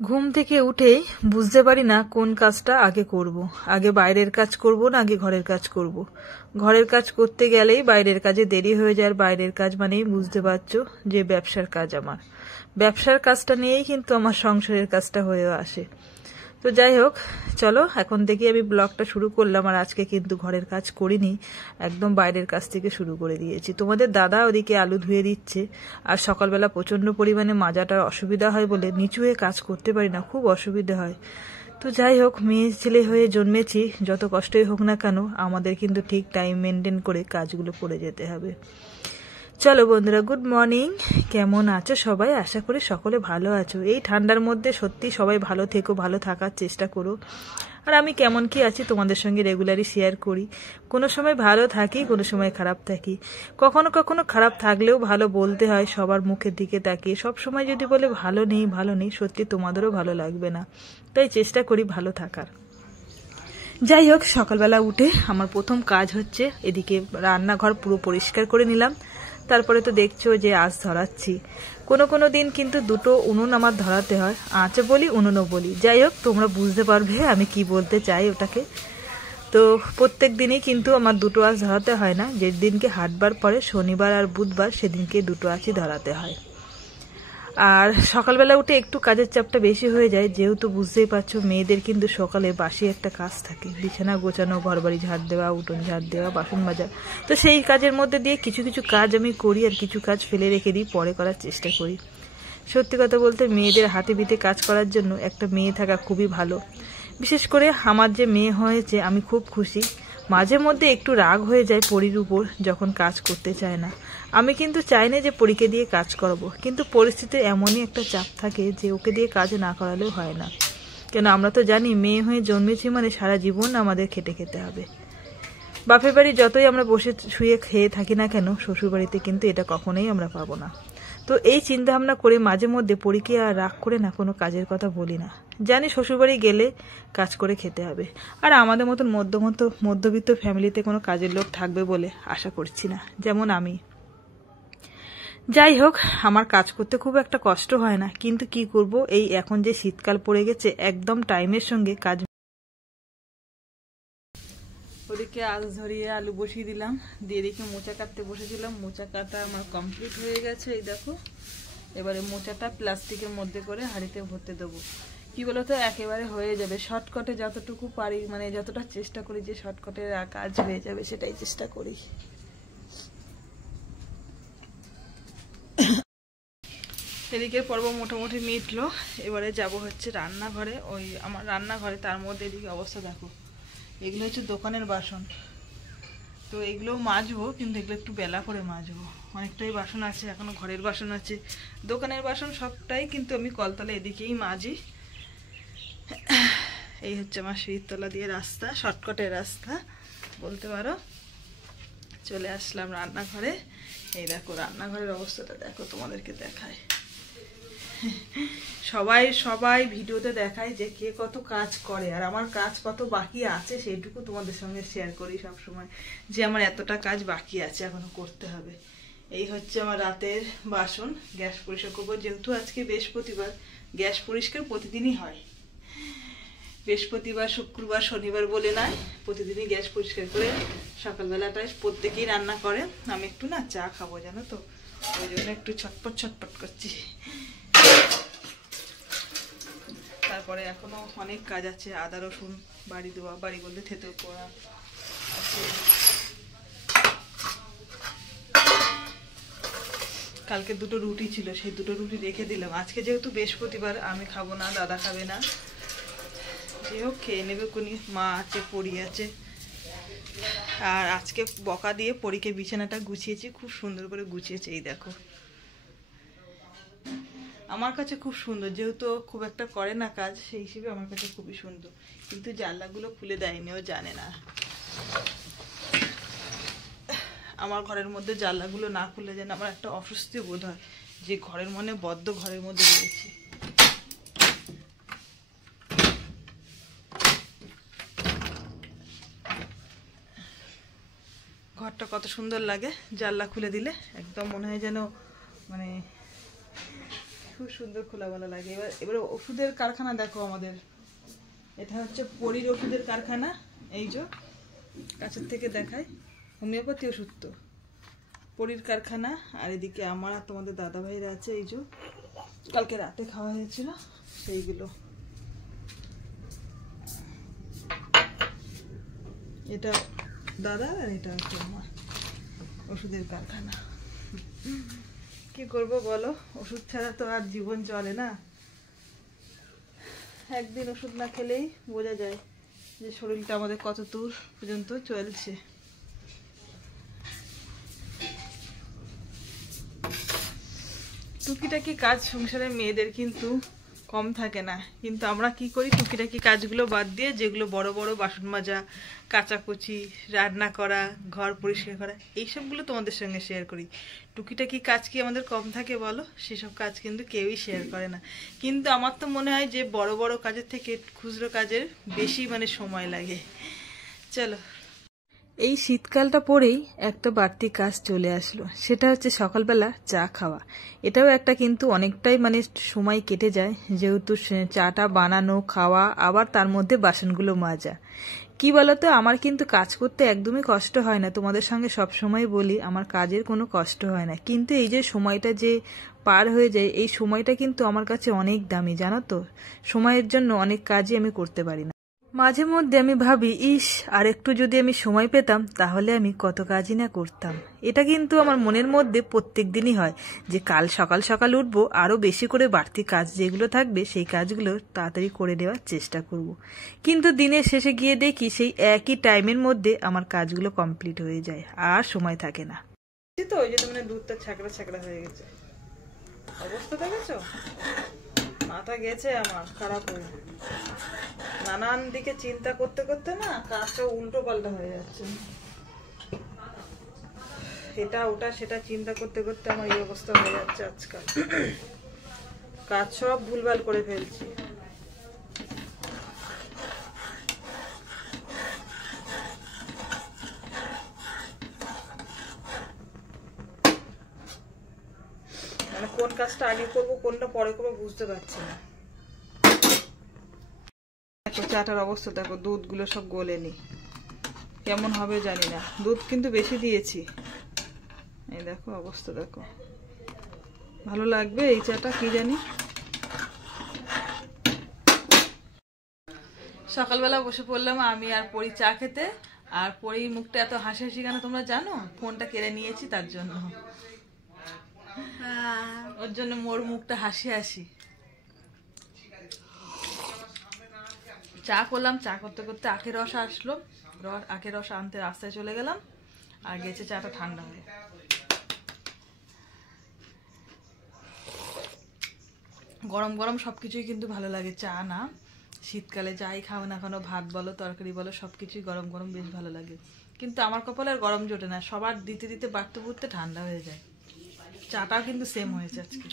ঘুম থেকে উঠেই বুঝতে পারি না কোন কাজটা আগে করব। আগে বাইরের কাজ করব না আগে ঘরের কাজ করব। ঘরের কাজ করতে গেলেই বাইরের কাজে দেরি হয়ে যায়। আর বাইরের কাজ মানেই বুঝতে পারছো যে ব্যবসার কাজ। আমার ব্যবসার কাজটা নিয়েই কিন্তু আমার সংসারের কাজটা হয়ে আসে। তো যাই হোক, চলো এখন থেকে আমি ব্লগটা শুরু করলাম। আর আজকে কিন্তু ঘরের কাজ করিনি, একদম বাইরের কাজ থেকে শুরু করে দিয়েছি। তোমাদের দাদা ওদিকে আলু ধুয়ে দিচ্ছে। আর সকালবেলা প্রচন্ড পরিমাণে মাজাটার অসুবিধা হয় বলে নিচু হয়ে কাজ করতে পারি না, খুব অসুবিধা হয়। তো যাই হোক, মেয়ে ছেলে হয়ে জন্মেছি, যত কষ্টই হোক না কেন আমাদের কিন্তু ঠিক টাইম মেনটেন করে কাজগুলো করে যেতে হবে। চলো বন্ধুরা, গুড মর্নিং। কেমন আছো সবাই? আশা করি সকলে ভালো আছো। এই ঠান্ডার মধ্যে সত্যি সবাই ভালো থেকো, ভালো থাকার চেষ্টা করো। আর আমি কেমন কি আছি তোমাদের সঙ্গে রেগুলারই শেয়ার করি। কোনো সময় ভালো থাকি, কোনো সময় খারাপ থাকি। কখনো কখনো খারাপ থাকলেও ভালো বলতে হয় সবার মুখের দিকে তাকিয়ে। সব সময় যদি বলে ভালো নেই ভালো নেই, সত্যি তোমাদেরও ভালো লাগবে না। তাই চেষ্টা করি ভালো থাকার। যাই হোক, সকালবেলা উঠে আমার প্রথম কাজ হচ্ছে এদিকে রান্নাঘর পুরো পরিষ্কার করে নিলাম। তারপরে তো দেখছো যে আঁচ ধরাচ্ছি। কোনো কোনো দিন কিন্তু দুটো উনুন আমার ধরাতে হয়, আঁচও বলি উনুনও বলি। যাই হোক, তোমরা বুঝতে পারবে আমি কি বলতে চাই ওটাকে। তো প্রত্যেক দিনই কিন্তু আমার দুটো আঁচ ধরাতে হয় না। যেদিনকে হাটবার পরে শনিবার আর বুধবার সেদিনকে দুটো আঁচই ধরাতে হয়। আর সকালবেলা উঠে একটু কাজের চাপটা বেশি হয়ে যায়, যেহেতু বুঝতেই পারছো মেয়েদের কিন্তু সকালে বাসি একটা কাজ থাকে, বিছানা গোছানো, ঘরবাড়ি ঝাড় দেওয়া, উঠোন ঝাড় দেওয়া, বাসন মাজা। তো সেই কাজের মধ্যে দিয়ে কিছু কিছু কাজ আমি করি আর কিছু কাজ ফেলে রেখে দিই, পরে করার চেষ্টা করি। সত্যি কথা বলতে মেয়েদের হাতে বিতে কাজ করার জন্য একটা মেয়ে থাকা খুবই ভালো। বিশেষ করে আমার যে মেয়ে হয়েছে আমি খুব খুশি। মাঝে মধ্যে একটু রাগ হয়ে যায় পরীর উপর যখন কাজ করতে চায় না। আমি কিন্তু চাই না যে পরীকে দিয়ে কাজ করাবো, কিন্তু পরিস্থিতি এমনই একটা চাপ থাকে যে ওকে দিয়ে কাজ না করালেও হয় না। কেন আমরা তো জানি মেয়ে হয়ে জন্মেছি মানে সারা জীবন আমাদের খেটে খেতে হবে। বাপের বাড়ি যতই আমরা বসে শুয়ে খেয়ে থাকি না কেন, শ্বশুর বাড়িতে কিন্তু এটা কখনোই আমরা পাবো না। তো এই চিন্তা ভাবনা করে মাঝে মধ্যে পরীকে আর রাগ করে না কোনো কাজের কথা বলি না। জানি শ্বশুরবাড়ি গেলে কাজ করে খেতে হবে। আর আমাদের মতন মধ্যবিত্ত ফ্যামিলিতে কোনো কাজের লোক থাকবে বলে আশা করছি না, যেমন আমি। যাই হোক, আমার কাজ করতে খুব একটা কষ্ট হয় না, কিন্তু কি করব, এই এখন যে শীতকাল পড়ে গেছে একদম টাইমের সঙ্গে কাজ। ওদিকে আলু ধরিয়ে আলু বসিয়ে দিলাম, দিয়ে দেখি মোচা কাটতে বসেছিলাম। মোচা কাটা আমার কমপ্লিট হয়ে গেছে, এই দেখো। এবারে মোচাটা প্লাস্টিকের মধ্যে করে হাঁড়িতে ভরতে দেবো। কি বলতো, একেবারে হয়ে যাবে শর্টকাটে যতটুকু পারি, মানে যতটা চেষ্টা করি যে শর্টকাটে কাজ হয়ে যাবে সেটাই চেষ্টা করি। এদিকে পর্ব মোটামুটি মিটলো। এবারে যাব হচ্ছে রান্নাঘরে। ওই আমার রান্নাঘরে, তার মধ্যে এদিকে অবস্থা দেখো। এগুলো হচ্ছে দোকানের বাসন। তো এগুলোও মাজবো, কিন্তু এগুলো একটু বেলা করে মাজবো। অনেকটাই বাসন আছে, এখনো ঘরের বাসন আছে। দোকানের বাসন সবটাই কিন্তু আমি কলতলা এদিকেই মাজি। এই হচ্ছে আমার সিঁড়িতলা দিয়ে রাস্তা, শর্টকাটের রাস্তা বলতে পারো। চলে আসলাম রান্নাঘরে। এই দেখো রান্নাঘরের অবস্থাটা দেখো, তোমাদেরকে দেখায়। সবাই ভিডিওতে দেখায় যে কে কত কাজ করে, আর আমার কাজ কত বাকি আছে সেইটুকু তোমাদের সঙ্গে শেয়ার করি সব সময়, যে আমার এতটা কাজ বাকি আছে এখনো করতে হবে। এই হচ্ছে আমার রাতের বাসন। গ্যাস পরিষ্কার করবো, যেহেতু আজকে বৃহস্পতিবার। গ্যাস পরিষ্কার প্রতিদিনই হয়, বৃহস্পতিবার, শুক্রবার, শনিবার বলে নয়, প্রতিদিনই গ্যাস পরিষ্কার করে সকালবেলাটায় প্রত্যেকেই রান্না করে। আমি একটু না চা খাবো জানো তো, ওই জন্য একটু ছটপট করছি। তারপরে এখনো অনেক কাজ আছে, আদা রসুন বাড়ি দেওয়া, বাড়ি বলতে থেতো করা আছে। কালকে দুটো রুটি ছিল, সেই দুটো রুটি রেখে দিলাম। আজকে যেহেতু বৃহস্পতিবার আমি খাবো না, দাদা খাবে না, যে হোক খেয়ে নেবে কোনি। মা আছে, পড়ি আছে। আর আজকে বকা দিয়ে পরীকে বিছানাটা গুছিয়েছি, খুব সুন্দর করে গুছিয়েছে। এই দেখো, আমার কাছে খুব সুন্দর, যেহেতু খুব একটা করে না কাজ, সেই হিসেবে আমার কাছে খুবই সুন্দর। কিন্তু জানলাগুলো খুলে দেয়নি, ও জানে না। আমার ঘরের মধ্যে জানলাগুলো না খুলে যেন আমার একটা অস্বস্তি বোধ হয়, যে ঘরের মনে বদ্ধ ঘরের মধ্যে রয়েছে। ঘরটা কত সুন্দর লাগে জানলা খুলে দিলে, একদম মনে হয় যেন মানে খুব সুন্দর খোলামেলা লাগে। এবার ওষুধের কারখানা দেখো আমাদের, এটা হচ্ছে পরীর ওষুধের কারখানা। এই যে কাছের থেকে দেখায়, হোমিওপ্যাথি ওষুধ তো পরীর কারখানা। আর এদিকে আমার আর তোমাদের দাদা ভাইরা আছে, এই যে কালকে রাতে খাওয়া হয়েছিল সেইগুলো। এটা দাদা আর এটা হচ্ছে আমার ওষুধের কারখানা। কি করব বলো, ওষুধ ছাড়া তো আর জীবন চলে না। একদিন ওষুধ না খেলেই বোঝা যায় যে শরীরটা আমাদের কত দূর পর্যন্ত চলছে। টুকিটাকি কাজ সংসারে মেয়েদের কিন্তু কম থাকে না, কিন্তু আমরা কি করি, টুকিটাকি কাজগুলো বাদ দিয়ে যেগুলো বড় বড় বাসন মাজা, কাচাকুচি, রান্না করা, ঘর পরিষ্কার করা, এইসবগুলো তোমাদের সঙ্গে শেয়ার করি। টুকিটাকি কাজ কি আমাদের কম থাকে বলো? সেসব কাজ কিন্তু কেউই শেয়ার করে না। কিন্তু আমার তো মনে হয় যে বড় বড় কাজের থেকে খুচরো কাজের বেশি সময় লাগে। চলো, এই শীতকালটা পরেই একটা বাড়তি কাজ চলে আসলো, সেটা হচ্ছে সকালবেলা চা খাওয়া। এটাও একটা কিন্তু অনেকটাই সময় কেটে যায়, যেহেতু চাটা বানানো, খাওয়া, আবার তার মধ্যে বাসনগুলো মাজা। কি বলতো, আমার কিন্তু কাজ করতে একদমই কষ্ট হয় না। তোমাদের সঙ্গে সব সময় বলি আমার কাজের কোনো কষ্ট হয় না, কিন্তু এই যে সময়টা যে পার হয়ে যায়, এই সময়টা কিন্তু আমার কাছে অনেক দামি, জানো তো। সময়ের জন্য অনেক কাজই আমি করতে পারি না। মাঝে মধ্যে আমি ভাবি, ইস, আর একটু যদি আমি সময় পেতাম তাহলে আমি কত কাজই না করতাম। এটা কিন্তু আমার মনের মধ্যে প্রত্যেক দিনই হয় যে কাল সকাল সকাল উঠবো, আরও বেশি করে বাড়তি কাজ যেগুলো থাকবে সেই কাজগুলো তাড়াতাড়ি করে নেওয়ার চেষ্টা করব। কিন্তু দিনের শেষে গিয়ে দেখি সেই একই টাইমের মধ্যে আমার কাজগুলো কমপ্লিট হয়ে যায়, আর সময় থাকে না। তো ওই যে দুধটা ছাকড়া ছাকড়া হয়ে গেছে, অবস্থা দেখেছো? মাথা গেছে আমার খারাপ হয়ে, নানান দিকে চিন্তা করতে করতে না কাজটা উল্টো পাল্টা হয়ে যাচ্ছে। এটা ওটা সেটা চিন্তা করতে করতে আমার এই অবস্থা হয়ে যাচ্ছে আজকাল। কাজ সব ভুলভাল করে ফেলছি। কোন কাজটা আগে করবো কোনটা পরে করবো বুঝতে পারছি না। দেখো চাটার অবস্থা দেখো, দুধগুলো সব গলেনি, কেমন হবে জানি না। দুধ কিন্তু বেশি দিয়েছি, এই দেখো অবস্থা দেখো। ভালো লাগবে এই চাটা কি জানি। সকালবেলা বসে পড়লাম আমি আর পরি চা খেতে, আর পরি মুখটা এত হাসি হাসি কেন তোমরা জানো? ফোনটা কেড়ে নিয়েছি তার জন্য, ওর জন্য মোর মুখটা হাসি হাসি। চা করলাম, চা করতে করতে আখের রস আসলো, আখের রস আনতে রাস্তায় চলে গেলাম, আর গেছে চাটা ঠান্ডা হয়ে। গরম গরম সবকিছুই কিন্তু ভালো লাগে, চা না শীতকালে যাই খাও না কেন, ভাত বলো তরকারি বলো সবকিছুই গরম গরম বেশ ভালো লাগে। কিন্তু আমার কপালে আর গরম জোটে না, সবার দিতে দিতে বাড়তে বুড়তে ঠান্ডা হয়ে যায়। চাটাও কিন্তু সেম হয়েছে আজকে।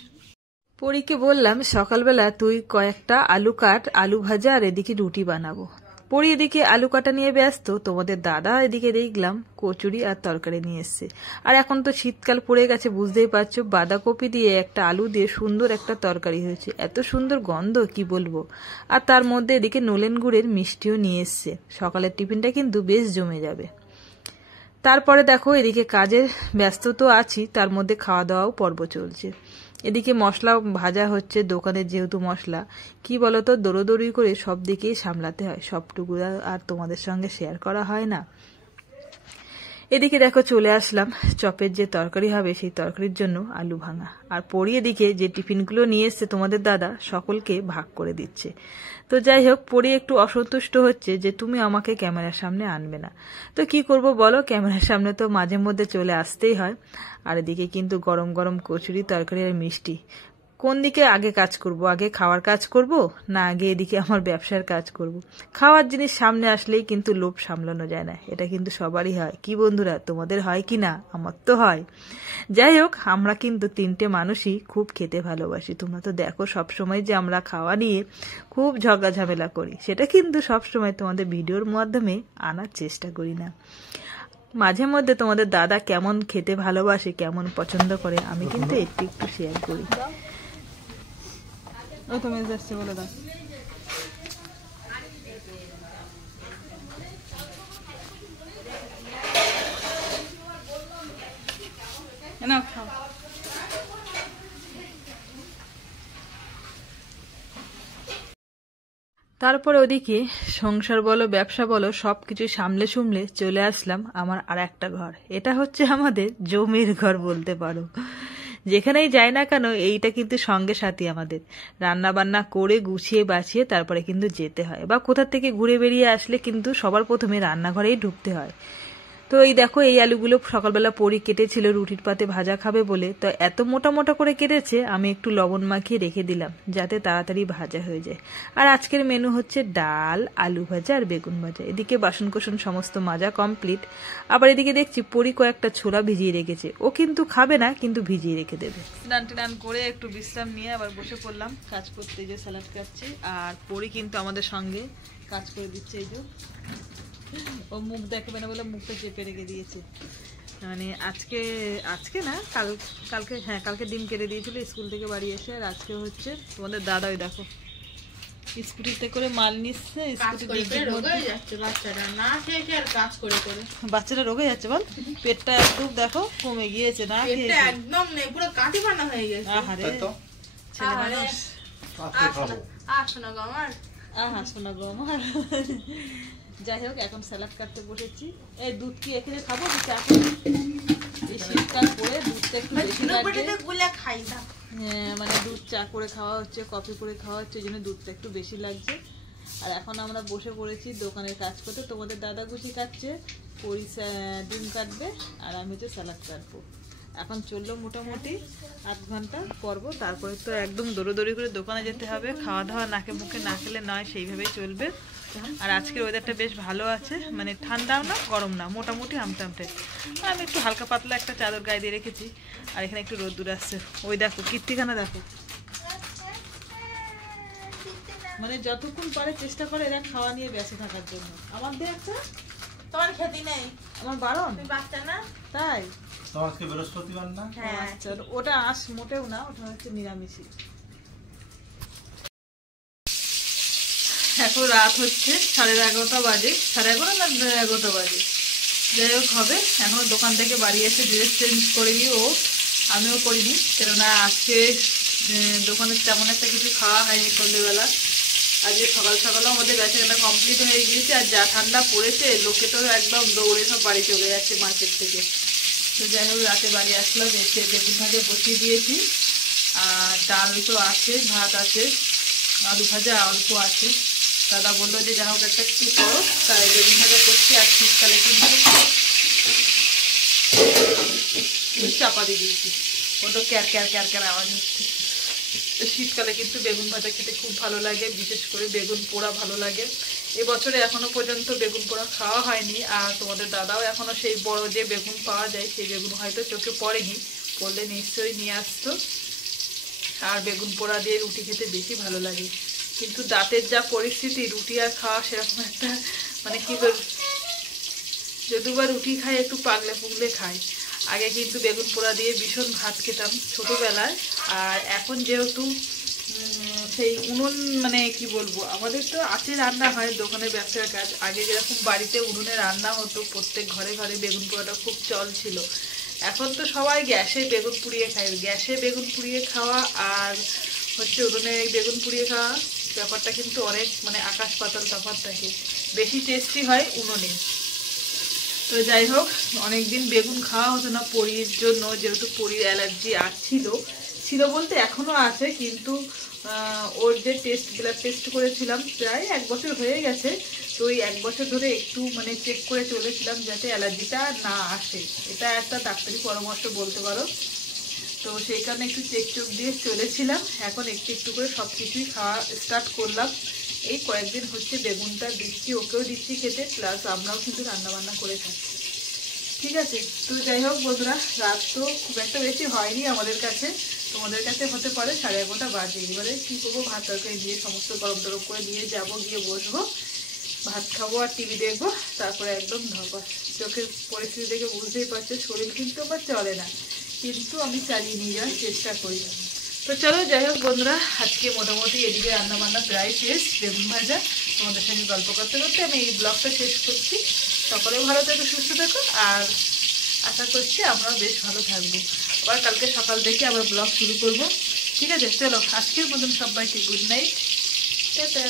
পরীকে বললাম সকালবেলা তুই কয়েকটা আলু কাট, আলু ভাজা, আর এদিকে রুটি বানাবো। পরি এদিকে আলু কাটা নিয়ে ব্যস্ত, তোমাদের দাদা এদিকে দেখলাম কচুরি আর তরকারি নিয়ে এসছে। আর এখন তো শীতকাল পড়ে গেছে, বুঝতেই পারছো, বাঁধাকপি দিয়ে একটা আলু দিয়ে সুন্দর একটা তরকারি হয়েছে, এত সুন্দর গন্ধ কি বলবো। আর তার মধ্যে এদিকে নলেন গুড়ের মিষ্টিও নিয়ে এসছে, সকালের টিফিনটা কিন্তু বেশ জমে যাবে। তারপরে দেখো এদিকে কাজের ব্যস্ত তো আছি, তার মধ্যে খাওয়া দাওয়াও পর্ব চলছে। এদিকে মশলা ভাজা হচ্ছে, দোকানের যেহেতু মশলা, কি বলতো, দৌড়োদৌড়ি করে সব দিকেই সামলাতে হয়, সবটুকু আর তোমাদের সঙ্গে শেয়ার করা হয় না। এদিকে দেখো চলে আসলাম, চপের যে তরকারি হবে সেই তরকারির জন্য আলু ভাঙা। আর পরি এদিকে যে টিফিনগুলো নিয়ে এসছে তোমাদের দাদা সকলকে ভাগ করে দিচ্ছে। তো যাই হোক, পরি একটু অসন্তুষ্ট হচ্ছে যে তুমি আমাকে ক্যামেরার সামনে আনবে না। তো কি করব বলো, ক্যামেরার সামনে তো মাঝে মধ্যে চলে আসতেই হয়। আর এদিকে কিন্তু গরম গরম কচুরি, তরকারি আর মিষ্টি, কোন দিকে আগে কাজ করব? আগে খাওয়ার কাজ করব না আগে এদিকে আমার ব্যবসার কাজ করব? খাওয়ার জিনিস সামনে আসলেই কিন্তু লোভ সামলানো যায় না, এটা কিন্তু সবারই হয়। কি বন্ধুরা, তোমাদের হয় কি না? আমার তো হয়। যাই হোক, আমরা কিন্তু তিনটে মানুষই খুব খেতে ভালোবাসি। তোমরা তো দেখো সবসময় যে আমরা খাওয়া নিয়ে খুব ঝগড়া ঝামেলা করি, সেটা কিন্তু সবসময় তোমাদের ভিডিওর মাধ্যমে আনার চেষ্টা করি না। মাঝে মধ্যে তোমাদের দাদা কেমন খেতে ভালোবাসে, কেমন পছন্দ করে, আমি কিন্তু একটু একটু শেয়ার করি। ওই তো মেজ আসছে, বলে দাও। না খাও। তারপরে ওদিকে সংসার বলো ব্যবসা বলো সবকিছু সামলে সুমলে চলে আসলাম আমার আর একটা ঘর। এটা হচ্ছে আমাদের জমির ঘর বলতে পারো। যেখানেই যাই না কেন এইটা কিন্তু সঙ্গে সাথী আমাদের। রান্না বান্না করে গুছিয়ে বাছিয়ে তারপরে কিন্তু যেতে হয়, বা কোথা থেকে ঘুরে বেরিয়ে আসলে কিন্তু সবার প্রথমে রান্নাঘরেই ঢুকতে হয়। তো এই দেখো, এই আলুগুলো সকালবেলা পরি কেটেছিল রুটির পাতে ভাজা খাবে বলে, তো এত মোটা মোটা করে কেটেছে, আমি একটু লবণ মাখিয়ে রেখে দিলাম যাতে তাড়াতাড়ি ভাজা হয়ে যায়। আর আজকের মেনু হচ্ছে ডাল, আলু ভাজা আর বেগুন ভাজা। এদিকে বাসন কোসন সমস্ত মাজা কমপ্লিট। আবার এদিকে দেখছি পরি কয়েকটা ছোলা ভিজিয়ে রেখেছে, ও কিন্তু খাবে না, কিন্তু ভিজিয়ে রেখে দেবে। স্নান টান করে একটু বিশ্রাম নিয়ে আবার বসে পড়লাম কাজ করতে, যে স্যালাড কাটছি। আর পরি কিন্তু আমাদের সঙ্গে কাজ করে দিচ্ছে। এই যে ও মুখ দেখবে না বলে মুখটা চেপে রেখে দিয়েছে। মানে আজকে না কালকে, হ্যাঁ কালকে ডিম কেটে দিয়েছিল স্কুল থেকে বাড়ি এসে। আর আজকে হচ্ছে তোমাদের দাদা ওই দেখো স্কুটিতে করে মাল নিচ্ছে, বাচ্চাটা রোগে যাচ্ছে বল। পেটটা একদম দেখো কমে গিয়েছে, না একদম নেই, পুরো কাটি বানা হয়ে গেছে। আহারে ছেলে মানুষ, শোনা গো আমার। যাই হোক, এখন স্যালাড কাটতে বসেছি। এই দুধ কি এখানে খাবো, শীতকাল করে দুধটা একটু বেশি লাগছে। মানে দুধ চা করে খাওয়া হচ্ছে, কফি করে খাওয়া হচ্ছে, এই জন্য দুধটা একটু বেশি লাগছে। আর এখন আমরা বসে পড়েছি দোকানের কাজ করতে। তোমাদের দাদা গুছি কাটছে, পরি ডিম কাটবে, আর আমি তো স্যালাড কাটবো। এখন চললো মোটামুটি 8 ঘন্টা পর্ব। তারপরে তো একদম দৌড়োদৌড়ি করে দোকানে যেতে হবে। খাওয়া দাওয়া নাকে মুখে না খেলে নয়, সেইভাবেই চলবে। আর আজকের ওয়েদারটা বেশ ভালো আছে, মানে ঠান্ডাও না গরম না, মোটামুটি আমটে আমটে। আমি একটু হালকা পাতলা একটা চাদর গায়ে দিয়ে রেখেছি। আর এখানে একটু রোদ্দুর আসছে। ওই দেখো কীর্তিখানা দেখো, মানে যতক্ষণ পারে চেষ্টা করে এরা খাওয়া নিয়ে বেঁচে থাকার জন্য। আমার দিয়ে একটা, তোমার খেতে নেই, আমার বারণ, বাচ্চা না তাই। আজকে বৃহস্পতিবার না? হ্যাঁ আচ্ছা, ওটা আঁশ মোটেও না, ওটা হচ্ছে নিরামিষই। এখন রাত হচ্ছে 11:30 বাজে, 11:30 না 11:30 বাজে, যাই হোক হবে। এখনো দোকান থেকে বাড়ি এসে ড্রেস চেঞ্জ করিনি, ও আমিও করিনি, কেননা আজকে দোকানে তেমন একটা কিছু খাওয়া হয়নি সন্ধ্যেবেলা। আজকে সকাল সকালেও আমাদের বেচাকেনা কমপ্লিট হয়ে গিয়েছে। আর যা ঠান্ডা পড়েছে, লোকে তো একদম দৌড়ে সব বাড়ি চলে যাচ্ছে মার্কেট থেকে। তো যাই হোক, রাতে বাড়ি আসলাম, এসে বেগুন ভাজা বসিয়ে দিয়েছি। আর ডাল তো আছে, ভাত আছে, আলু ভাজা অল্প আছে। দাদা বললো যে যা হোক একটা একটু করো, তাই বেগুন ভাজা করছি। আর শীতকালে কিন্তু চাপা দিয়ে দিয়েছি, ওটা ক্যার ক্যার ক্যার ক্যার আওয়াজ হচ্ছে। শীতকালে কিন্তু বেগুন ভাজা খেতে খুব ভালো লাগে, বিশেষ করে বেগুন পোড়া ভালো লাগে। এবছরে এখনো পর্যন্ত বেগুন পোড়া খাওয়া হয়নি। আর তোমাদের দাদাও এখনো সেই বড় যে বেগুন পাওয়া যায় সেই বেগুন হয়তো চোখে পড়েনি, পড়লে নিশ্চয়ই নিয়ে আসতো। আর বেগুন পোড়া দিয়ে রুটি খেতে বেশি ভালো লাগে। কিন্তু দাঁতের যা পরিস্থিতি, রুটি আর খাওয়া সেরকম একটা, মানে কি বল, যদিবা রুটি খাই একটু পাগলে পুগলে খাই। আগে কিন্তু বেগুন পোড়া দিয়ে ভীষণ ভাত খেতাম ছোটোবেলায়। আর এখন যেহেতু সেই উনুন, মানে কি বলবো, আমাদের তো আছে রান্না হয়, দোকানের ব্যবসার কাজ। আগে যেরকম বাড়িতে উনুনে রান্না হতো, প্রত্যেক ঘরে ঘরে বেগুন পোড়াটা খুব চল ছিল। এখন তো সবাই গ্যাসে বেগুন পুড়িয়ে খায়। গ্যাসে বেগুন পুড়িয়ে খাওয়া আর হচ্ছে উনুনে বেগুন পুড়িয়ে খাওয়া, ব্যাপারটা কিন্তু অনেক, মানে আকাশ পাতাল তফাৎ থাকে। বেশি টেস্টি হয় উনুনে। তো যাই হোক, অনেকদিন বেগুন খাওয়া হতো না পরির জন্য, যেহেতু পরির অ্যালার্জি ছিল বলতে এখনো আছে। কিন্তু ওর যে ব্লাড টেস্ট করেছিলাম, প্রায় 1 বছর হয়ে গেছে। তো ওই 1 বছর ধরে একটু মানে চেক করে চলেছিলাম যাতে অ্যালার্জিটা না আসে। এটা একটা ডাক্তারি পরামর্শ বলতে পারো। তো সেই কারণে একটু চেক দিয়ে চলেছিলাম। এখন একটু একটু করে সব কিছুই খাওয়া স্টার্ট করলাম। এই কয়েকদিন হচ্ছে বেগুনটা দিচ্ছি, ওকেও দিচ্ছি খেতে, প্লাস আমরাও কিন্তু রান্নাবান্না করে খাচ্ছি। ঠিক আছে, তো যাই হোক বন্ধুরা, রাত তো খুব একটা বেশি হয়নি আমাদের কাছে, তোমাদের কাছে হতে পারে 11:30 বাজে। এবারে কী করবো, ভাত তরকারি দিয়ে সমস্ত গরম টরম করে নিয়ে যাবো, গিয়ে বসবো, ভাত খাবো আর টিভি দেখবো। তারপরে একদম ধপা। চোখের পরিস্থিতি দেখে বুঝতেই পারছো, শরীর কিন্তু আবার চলে না, কিন্তু আমি চালিয়ে নিয়ে যাওয়ার চেষ্টা করি। তো চলো যাই হোক বন্ধুরা, আজকে মোটামুটি এদিকে রান্না বান্না প্রায় শেষ, বেগুন ভাজা। তোমাদের সঙ্গে গল্প করতে করতে আমি এই ব্লগটা শেষ করছি। সকলে ভালো থেকো, সুস্থ থেকো, আর আশা করছি আমরাও বেশ ভালো থাকবো। আবার কালকে সকাল থেকে আবার ব্লগ শুরু করব। ঠিক আছে, চলো আজকের মতন সবাইকে গুড নাইট, টাটা।